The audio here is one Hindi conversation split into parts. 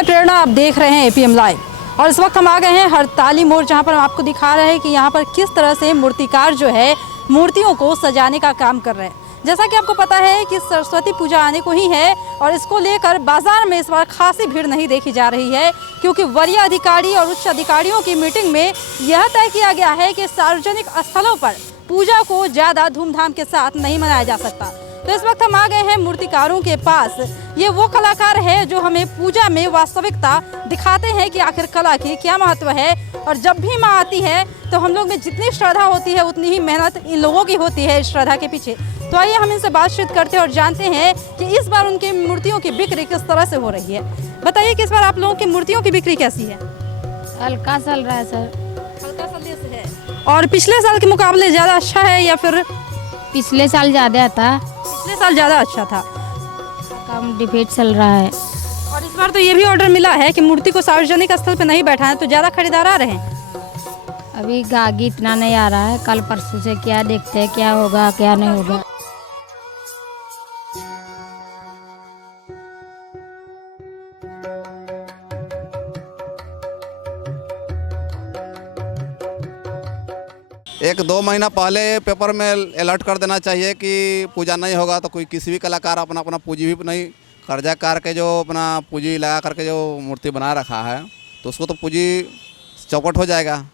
मैं प्रेरणा, आप देख रहे हैं एपीएम लाइव। और इस वक्त हम आ गए हैं हड़ताली मोड़, जहां पर हम आपको दिखा रहे हैं कि यहां पर किस तरह से मूर्तिकार जो है मूर्तियों को सजाने का काम कर रहे हैं। जैसा कि आपको पता है कि सरस्वती पूजा आने को ही है और इसको लेकर बाजार में इस बार खासी भीड़ नहीं देखी जा रही है, क्योंकि वरीय अधिकारी और उच्च अधिकारियों की मीटिंग में यह तय किया गया है कि सार्वजनिक स्थलों पर पूजा को ज़्यादा धूमधाम के साथ नहीं मनाया जा सकता। तो इस वक्त हम आ गए हैं मूर्तिकारों के पास। ये वो कलाकार है जो हमें पूजा में वास्तविकता दिखाते हैं कि आखिर कला की क्या महत्व है। और जब भी माँ आती है तो हम लोग में जितनी श्रद्धा होती है उतनी ही मेहनत इन लोगों की होती है इस श्रद्धा के पीछे। तो आइए हम इनसे बातचीत करते हैं और जानते हैं कि इस बार उनकी मूर्तियों की बिक्री किस तरह से हो रही है। बताइए कि इस बार आप लोगों की मूर्तियों की बिक्री कैसी है? हल्का चल रहा है सर। हल्का चल है। और पिछले साल के मुकाबले ज़्यादा अच्छा है या फिर? पिछले साल ज़्यादा था। पिछले साल ज़्यादा अच्छा था। कम डिबेट चल रहा है। और इस बार तो ये भी ऑर्डर मिला है कि मूर्ति को सार्वजनिक स्थल पर नहीं बैठाएं, तो ज़्यादा खरीदार आ रहे हैं। अभी गागी इतना नहीं आ रहा है, कल परसों से क्या देखते हैं क्या होगा क्या नहीं होगा। एक 2 महीना पहले पेपर में अलर्ट कर देना चाहिए कि पूजा नहीं होगा तो कोई किसी भी कलाकार अपना पूंजी भी नहीं कर्जा करके जो अपना पूंजी लगा करके जो मूर्ति बना रखा है तो उसको तो पूंजी चौपट हो जाएगा।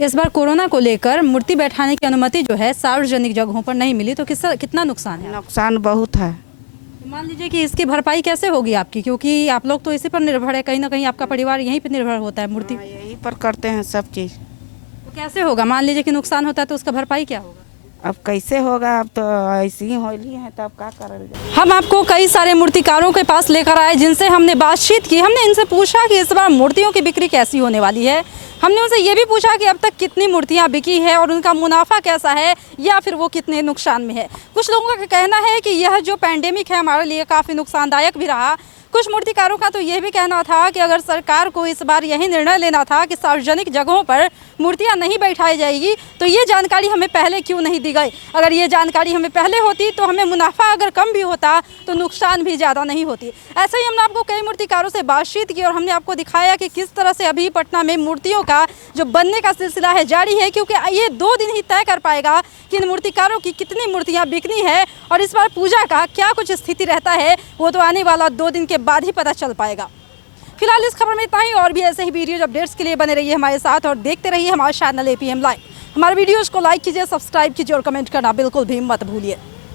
इस बार कोरोना को लेकर मूर्ति बैठाने की अनुमति जो है सार्वजनिक जगहों पर नहीं मिली, तो कितना नुकसान है? नुकसान बहुत है। मान लीजिए कि इसकी भरपाई कैसे होगी आपकी, क्योंकि आप लोग तो इसी पर निर्भर है, कहीं ना कहीं आपका परिवार यहीं पर निर्भर होता है मूर्ति। यहीं पर करते हैं सब चीज़। तो कैसे होगा? मान लीजिए कि नुकसान होता है तो उसका भरपाई क्या होगा? अब कैसे होगा? अब तो ऐसे ही होली है तो अब क्या करेंगे। हम आपको कई सारे मूर्तिकारों के पास लेकर आए जिनसे हमने बातचीत की। हमने इनसे पूछा कि इस बार मूर्तियों की बिक्री कैसी होने वाली है। हमने उनसे ये भी पूछा कि अब तक कितनी मूर्तियां बिकी है और उनका मुनाफा कैसा है या फिर वो कितने नुकसान में है। कुछ लोगों का कहना है कि यह जो पैंडेमिक है हमारे लिए काफ़ी नुकसानदायक भी रहा। कुछ मूर्तिकारों का तो ये भी कहना था कि अगर सरकार को इस बार यही निर्णय लेना था कि सार्वजनिक जगहों पर मूर्तियां नहीं बैठाई जाएगी तो ये जानकारी हमें पहले क्यों नहीं दी गई। अगर ये जानकारी हमें पहले होती तो हमें मुनाफा अगर कम भी होता तो नुकसान भी ज़्यादा नहीं होती। ऐसे ही हमने आपको कई मूर्तिकारों से बातचीत की और हमने आपको दिखाया कि किस तरह से अभी पटना में मूर्तियों का जो बनने का सिलसिला है जारी है, क्योंकि ये 2 दिन ही तय कर पाएगा कि इन मूर्तिकारों की कितनी मूर्तियाँ बिकनी है और इस बार पूजा का क्या कुछ स्थिति रहता है वो तो आने वाला 2 दिन के बाद ही पता चल पाएगा। फिलहाल इस खबर में इतना ही। और भी ऐसे ही वीडियो अपडेट्स के लिए बने रहिए हमारे साथ और देखते रहिए हमारे चैनल एपीएम लाइव। हमारे वीडियोस को लाइक कीजिए, सब्सक्राइब कीजिए और कमेंट करना बिल्कुल भी मत भूलिए।